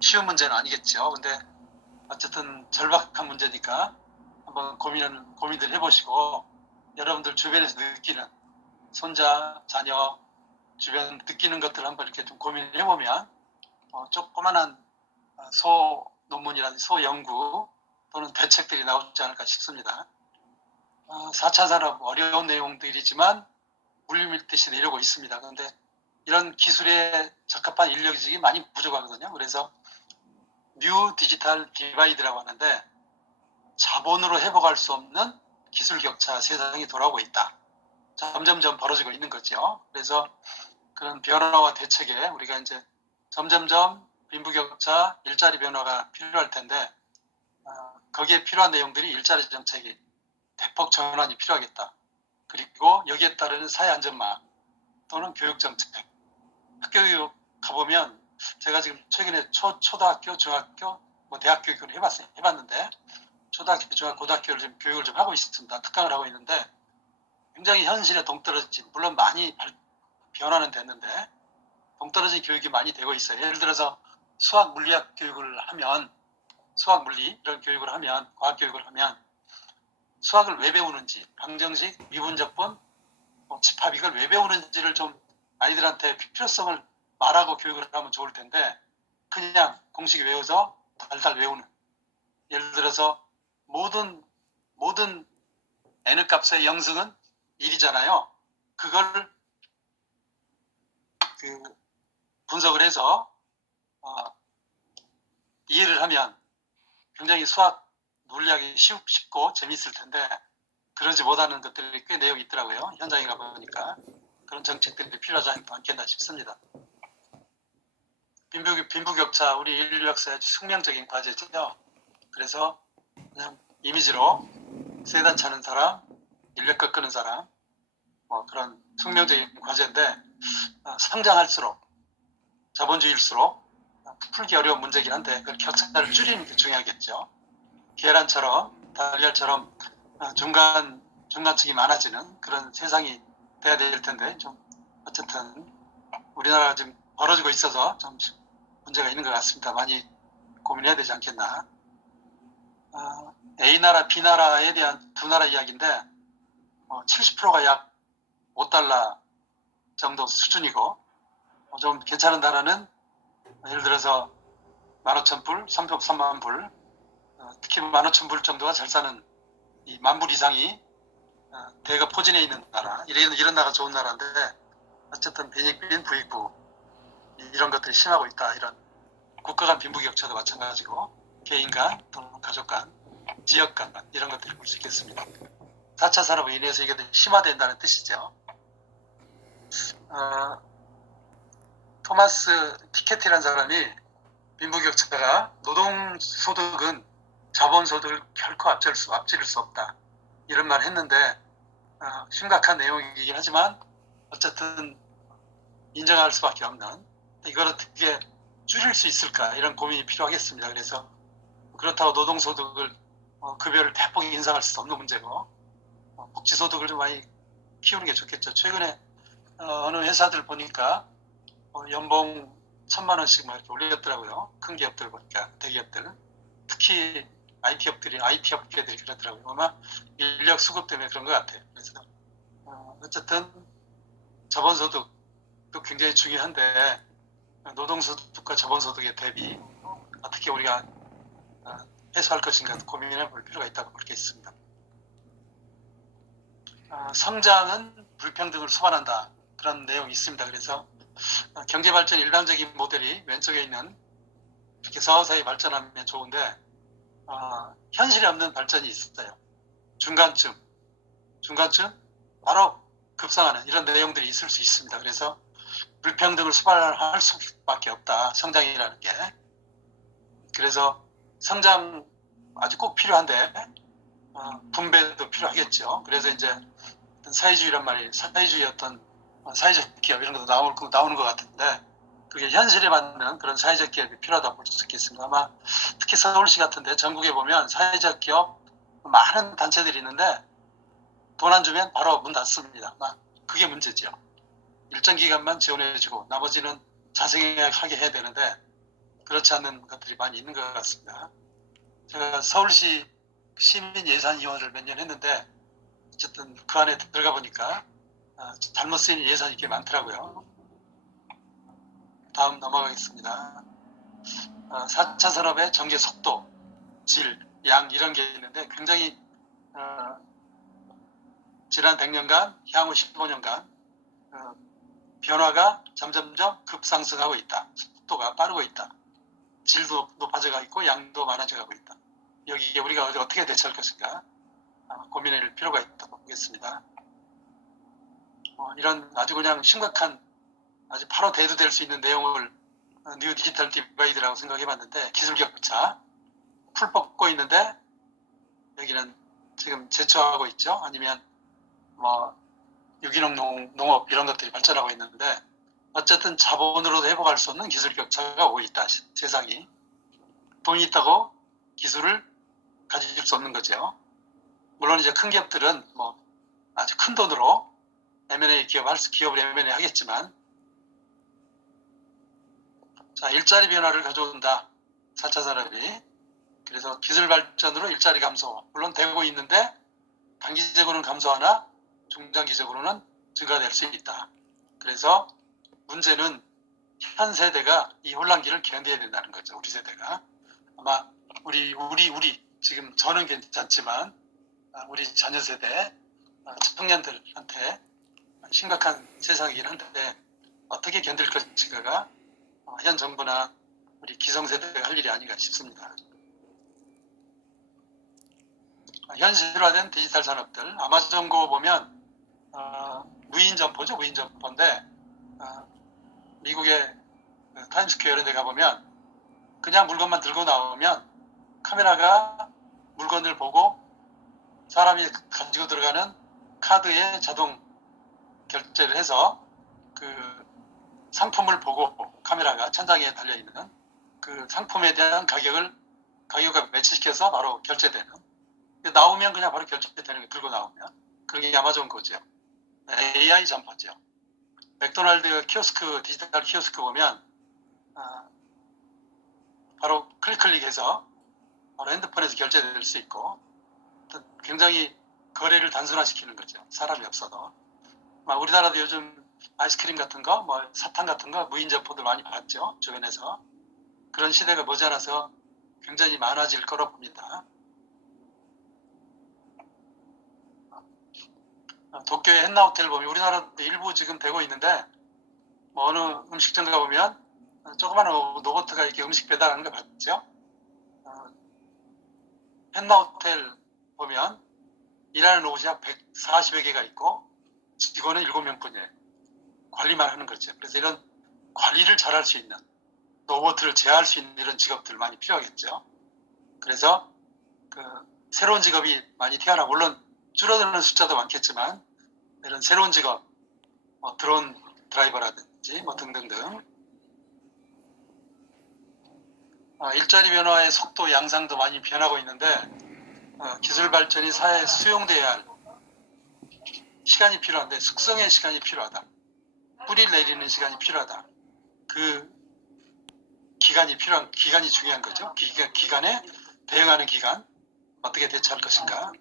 쉬운 문제는 아니겠죠. 근데 어쨌든 절박한 문제니까 한번 고민들 해보시고, 여러분들 주변에서 느끼는, 손자, 자녀, 주변 느끼는 것들 한번 이렇게 좀 고민을 해보면 조그만한 소 논문이라든지 소 연구 또는 대책들이 나오지 않을까 싶습니다. 4차 산업 어려운 내용들이지만 물밀듯이 내려오고 있습니다. 그런데 이런 기술에 적합한 인력이 많이 부족하거든요. 그래서 뉴 디지털 디바이드라고 하는데, 자본으로 회복할 수 없는 기술 격차 세상이 돌아오고 있다. 점점점 벌어지고 있는 거죠. 그래서 그런 변화와 대책에 우리가 이제 점점점 빈부격차, 일자리 변화가 필요할 텐데, 거기에 필요한 내용들이 일자리 정책이 대폭 전환이 필요하겠다. 그리고 여기에 따르는 사회 안전망 또는 교육 정책. 학교 교육 가보면, 제가 지금 최근에 초등학교, 중학교, 대학 교육을 해봤는데, 초등학교, 중학교, 고등학교를 지금 교육을 좀 하고 있습니다. 특강을 하고 있는데, 굉장히 현실에 동떨어진, 물론 많이 변화는 됐는데 동떨어진 교육이 많이 되고 있어요. 예를 들어서 수학 물리학 교육을 하면, 수학 물리 이런 교육을 하면, 과학 교육을 하면 수학을 왜 배우는지, 방정식, 미분적분, 집합, 이걸 왜 배우는지를 좀 아이들한테 필요성을 말하고 교육을 하면 좋을 텐데, 그냥 공식 외워서 달달 외우는, 예를 들어서 모든 n의 값의 영승은 1이잖아요. 그걸 분석을 해서 이해를 하면 굉장히 수학 물리학이 쉽고 재미있을 텐데, 그러지 못하는 것들이 꽤 내용이 있더라고요. 현장에 가보니까. 그런 정책들이 필요하지 않겠나 싶습니다. 빈부격차, 우리 인류 역사의 숙명적인 과제죠. 그래서 그냥 이미지로 세단 차는 사람, 인력 꺾는 사람, 그런 숙명적인 과제인데, 성장할수록, 자본주의일수록 풀기 어려운 문제긴 한데, 그 격차를 줄이는 게 중요하겠죠. 계란처럼, 달걀처럼 중간층이 많아지는 그런 세상이 돼야 될 텐데, 좀 어쨌든 우리나라가 지금 벌어지고 있어서 좀 문제가 있는 것 같습니다. 많이 고민해야 되지 않겠나. A나라, B나라에 대한 두 나라 이야기인데, 70%가 약 $5 정도 수준이고, 좀 괜찮은 나라는 예를 들어서 15,000불, 303만 불, 특히 15,000불 정도가 잘 사는 이 10,000불 이상이 대거 포진해 있는 나라, 이런 나라가 좋은 나라인데, 어쨌든 빈익빈 부익부 이런 것들이 심하고 있다. 이런 국가 간 빈부격차도 마찬가지고, 개인 간 또는 가족 간, 지역 간, 이런 것들을 볼 수 있겠습니다. 4차 산업으로 인해서 이게 심화된다는 뜻이죠. 토마스 피케티라는 사람이 빈부격차가 노동소득은 자본소득을 결코 앞지를 수 없다, 이런 말을 했는데, 심각한 내용이긴 하지만 어쨌든 인정할 수밖에 없는, 이걸 어떻게 줄일 수 있을까, 이런 고민이 필요하겠습니다. 그래서 그렇다고 노동소득을 급여를 대폭 인상할 수 없는 문제고, 복지소득을 좀 많이 키우는 게 좋겠죠. 최근에 어느 회사들 보니까 연봉 1,000만 원씩 막 이렇게 올렸더라고요. 큰 기업들 보니까, 대기업들, 특히 IT 업계들이 그러더라고요. 아마 인력 수급 때문에 그런 것 같아요. 그래서 어쨌든 자본소득도 굉장히 중요한데, 노동소득과 자본소득의 대비 어떻게 우리가 해소할 것인가 고민해 볼 필요가 있다고 그렇게 있습니다. 성장은 불평등을 수반한다, 그런 내용이 있습니다. 그래서 경제발전 일반적인 모델이 왼쪽에 있는, 이렇게 서서히 발전하면 좋은데, 현실에 없는 발전이 있어요. 중간쯤 바로 급상하는 이런 내용들이 있을 수 있습니다. 그래서 불평등을 수반할 수밖에 없다, 성장이라는 게. 그래서 성장 아주 꼭 필요한데, 분배도 필요하겠죠. 그래서 이제 사회주의란 말이, 사회주의 어떤 사회적 기업 이런 것도 나오는 것 같은데, 그게 현실에 맞는 그런 사회적 기업이 필요하다고 볼 수 있겠습니다. 아마 특히 서울시 같은데 전국에 보면 사회적 기업 많은 단체들이 있는데, 돈 안 주면 바로 문 닫습니다. 그게 문제죠. 일정 기간만 지원해주고 나머지는 자생하게 해야 되는데, 그렇지 않는 것들이 많이 있는 것 같습니다. 제가 서울시 시민 예산위원을 몇 년 했는데 어쨌든 그 안에 들어가 보니까 잘못 쓰이는 예산이 꽤 많더라고요. 다음 넘어가겠습니다. 4차 산업의 전개 속도, 질, 양 이런 게 있는데 굉장히 지난 100년간, 향후 15년간 변화가 점점점 급상승하고 있다. 속도가 빠르고 있다. 질도 높아져가고 있고 양도 많아져가고 있다. 여기에 우리가 어떻게 대처할 것인가 고민할 필요가 있다고 보겠습니다. 이런 아주 그냥 심각한 아주 바로 대두될 수 있는 내용을 뉴 디지털 디바이드라고 생각해봤는데 기술 격차 풀 뽑고 있는데 여기는 지금 제초하고 있죠. 아니면 뭐 유기농 농업 이런 것들이 발전하고 있는데 어쨌든 자본으로도 회복할 수 없는 기술 격차가 오고 있다. 세상이 돈이 있다고 기술을 가질 수 없는 거죠. 물론 이제 큰 기업들은 뭐 아주 큰 돈으로 M&A 기업을 M&A 하겠지만 자, 일자리 변화를 가져온다. 4차 산업이. 그래서 기술 발전으로 일자리 감소. 물론 되고 있는데 단기적으로는 감소하나 중장기적으로는 증가될 수 있다. 그래서 문제는 현 세대가 이 혼란기를 견뎌야 된다는 거죠. 우리 세대가. 아마 우리 지금 저는 괜찮지만 우리 자녀 세대 청년들한테 심각한 세상이긴 한데 어떻게 견딜 것인가가 현 정부나 우리 기성세대가 할 일이 아닌가 싶습니다. 현실화된 디지털 산업들, 아마존고 보면 무인 점포죠. 무인 점포인데 미국의 타임스퀘어 이런 데 가보면 그냥 물건만 들고 나오면 카메라가 물건을 보고 사람이 가지고 들어가는 카드에 자동 결제를 해서 그 상품을 보고 카메라가 천장에 달려있는 그 상품에 대한 가격을 매치시켜서 바로 결제되는 나오면 그냥 바로 결제되는 거 들고 나오면 그런 게 아마존 거죠. AI 점포죠. 맥도날드 키오스크 디지털 키오스크 보면 바로 클릭해서 바로 핸드폰에서 결제될 수 있고 굉장히 거래를 단순화시키는 거죠. 사람이 없어도. 우리나라도 요즘 아이스크림 같은 거, 뭐 사탕 같은 거 무인 점포들 많이 봤죠. 주변에서. 그런 시대가 머지않아서 굉장히 많아질 거로 봅니다. 도쿄의 헨나호텔 보면 우리나라도 일부 지금 되고 있는데 뭐 어느 음식점 가보면 조그마한 로봇가 이렇게 음식 배달하는 거 봤죠. 헨나호텔 보면 일하는 로봇이 한 140여 개가 있고 직원은 7명뿐이에요. 관리만 하는 거죠. 그래서 이런 관리를 잘할 수 있는 로봇을 제어할 수 있는 이런 직업들 많이 필요하겠죠. 그래서 새로운 직업이 많이 태어나고 물론 줄어드는 숫자도 많겠지만 이런 새로운 직업, 드론 드라이버라든지 뭐 등등등 일자리 변화의 속도, 양상도 많이 변하고 있는데 기술 발전이 사회에 수용돼야 할 시간이 필요한데 숙성의 시간이 필요하다. 뿌리를 내리는 시간이 필요하다. 그 기간이 중요한 거죠. 기간에 대응하는 기간, 어떻게 대처할 것인가.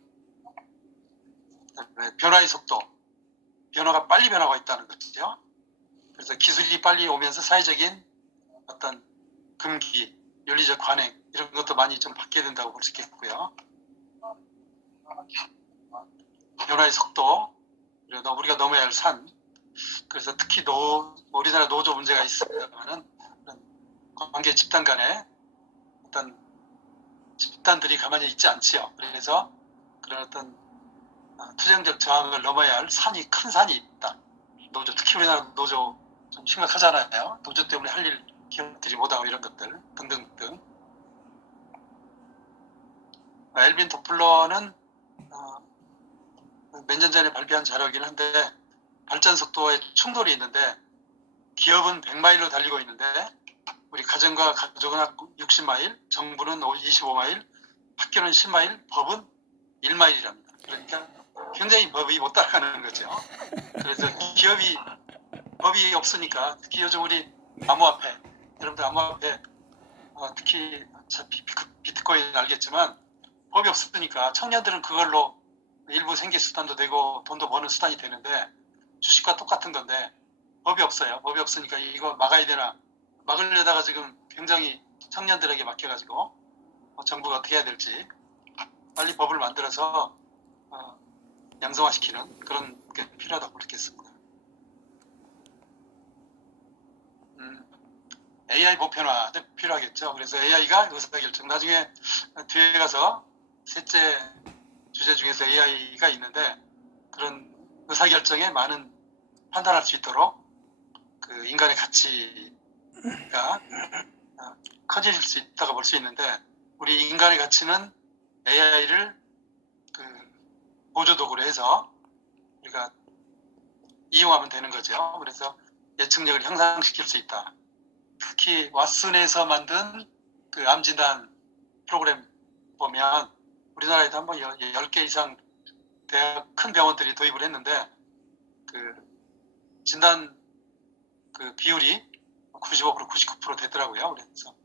변화의 속도, 변화가 빨리 변하고 있다는 거죠. 그래서 기술이 빨리 오면서 사회적인 어떤 금기, 윤리적 관행 이런 것도 많이 좀 바뀌어야 된다고 볼 수 있겠고요. 변화의 속도, 그리고 우리가 넘어야 할 산. 그래서 특히 우리나라 노조 문제가 있습니다만은 관계 집단 간에 어떤 집단들이 가만히 있지 않지요. 그래서 그런 어떤 투쟁적 저항을 넘어야 할 큰 산이 있다. 노조, 특히 우리나라 노조 좀 심각하잖아요. 노조 때문에 할 일 기업들이 못하고 이런 것들 등등등. 엘빈 토플러는 몇 년 전에 발표한 자료이긴 한데 발전 속도에 충돌이 있는데 기업은 100마일로 달리고 있는데 우리 가정과 가족은 60마일, 정부는 25마일, 학교는 10마일, 법은 1마일이랍니다. 그러니까 굉장히 법이 못 따라가는 거죠. 그래서 법이 없으니까 특히 요즘 우리 암호화폐, 여러분들 암호화폐 특히 비트코인 알겠지만 법이 없으니까 청년들은 그걸로 일부 생계 수단도 되고 돈도 버는 수단이 되는데 주식과 똑같은 건데 법이 없어요. 법이 없으니까 이거 막아야 되나 막으려다가 지금 굉장히 청년들에게 맡겨가지고 정부가 어떻게 해야 될지 빨리 법을 만들어서 양성화시키는 그런 게 필요하다고 그렇겠습니다. AI 보편화도 필요하겠죠. 그래서 AI가 의사결정 나중에 뒤에 가서 셋째 주제 중에서 AI가 있는데 그런 의사결정에 많은 판단할 수 있도록 그 인간의 가치가 커질 수 있다고 볼 수 있는데 우리 인간의 가치는 AI를 그 보조도구로 해서 우리가 이용하면 되는 거죠. 그래서 예측력을 향상시킬 수 있다. 특히 왓슨에서 만든 그 암진단 프로그램 보면 우리나라에도 한번 10개 이상 대학 큰 병원들이 도입을 했는데 그 진단 그 비율이 95% 99% 되더라고요. 그래서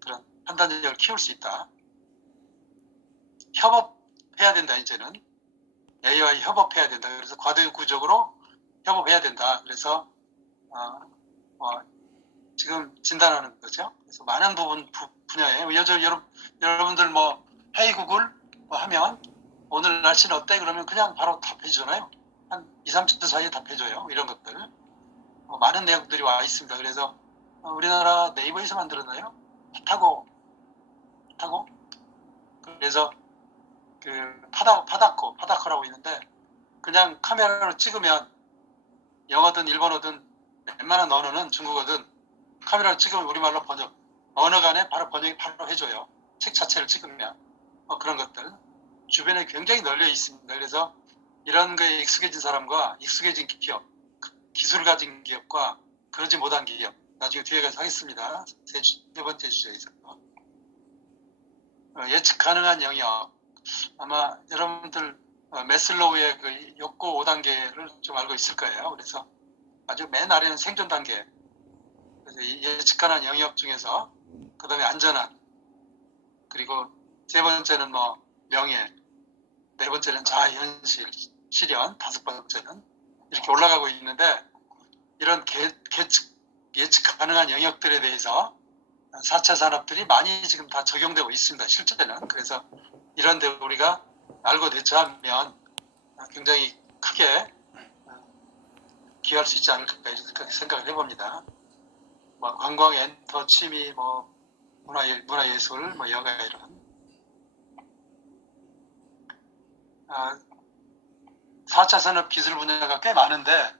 그런 판단력을 키울 수 있다. 협업해야 된다. 이제는 AI와 협업해야 된다. 그래서 과대구적으로 협업해야 된다. 그래서 지금 진단하는 거죠. 그래서 많은 분야에 여러분들 뭐 헤이 구글 뭐 하면 오늘 날씨는 어때? 그러면 그냥 바로 답해주잖아요. 한 2, 3초 사이에 답해줘요. 이런 것들 많은 내용들이 와 있습니다. 그래서 우리나라 네이버에서 만들었나요? 타고 그래서 그 파다코라고 있는데 그냥 카메라로 찍으면 영어든 일본어든 웬만한 언어는 중국어든 카메라를 찍으면 우리말로 번역 언어 간에 바로 번역이 바로 해줘요. 책 자체를 찍으면 그런 것들 주변에 굉장히 널려 있습니다. 그래서 이런 거에 익숙해진 사람과 익숙해진 기업 기술을 가진 기업과 그러지 못한 기업 나중에 뒤에 가서 하겠습니다. 네 번째 주제에서 예측 가능한 영역 아마 여러분들 매슬로우의 그 욕구 5단계를 좀 알고 있을 거예요. 그래서 아주 맨 아래는 생존 단계 그래서 예측 가능한 영역 중에서 그 다음에 안전한 그리고 세 번째는 뭐 명예 네 번째는 자아현실 실현 다섯 번째는 이렇게 올라가고 있는데 이런 예측 가능한 영역들에 대해서 4차 산업들이 많이 지금 다 적용되고 있습니다. 실제는. 그래서 이런 데 우리가 알고 대처하면 굉장히 크게 기여할 수 있지 않을까 이렇게 생각을 해봅니다. 뭐 관광, 엔터, 취미, 뭐 문화예술, 뭐 여가 이런 4차 산업 기술 분야가 꽤 많은데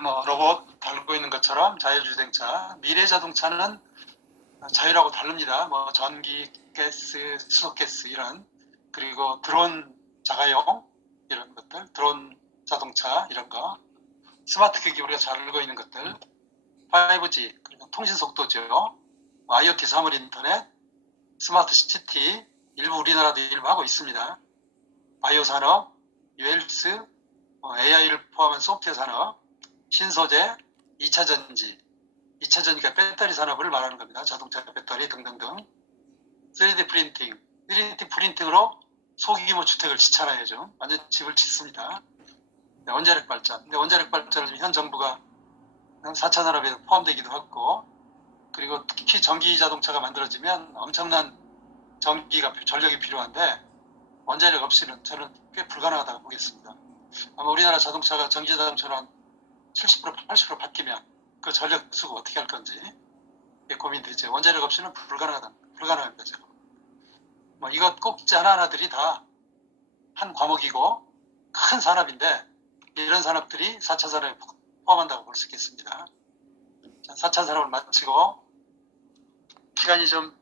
뭐 로봇 다루고 있는 것처럼 자율주행차, 미래 자동차는 자율하고 다릅니다. 뭐 전기, 가스, 수소가스 이런 그리고 드론 자가용 이런 것들, 드론 자동차 이런 거, 스마트 기기 우리가 잘 알고 있는 것들, 5G 그리고 통신 속도죠, IoT 사물 인터넷, 스마트 시티 일부 우리나라도 일부 하고 있습니다. 바이오 산업, ULS, AI를 포함한 소프트웨어 산업, 신소재, 2차 전지, 2차 전기가 배터리 산업을 말하는 겁니다. 자동차 배터리 등등등. 3D 프린팅, 3D 프린팅으로 소규모 주택을 짓잖아요. 좀 완전 집을 짓습니다. 원자력 발전. 근데 원자력 발전은 현 정부가 4차 산업에 포함되기도 하고, 그리고 특히 전기 자동차가 만들어지면 엄청난 전력이 필요한데 원자력 없이는 저는 꽤 불가능하다고 보겠습니다. 아마 우리나라 자동차가 전기 자동차로 한 70% 80% 바뀌면 그 전력 쓰고 어떻게 할 건지 고민되죠. 원자력 없이는 불가능한 거죠. 뭐 이것 꼭지 하나하나들이 다 한 과목이고 큰 산업인데 이런 산업들이 4차 산업에 포함한다고 볼 수 있겠습니다. 자, 4차 산업을 마치고 시간이 좀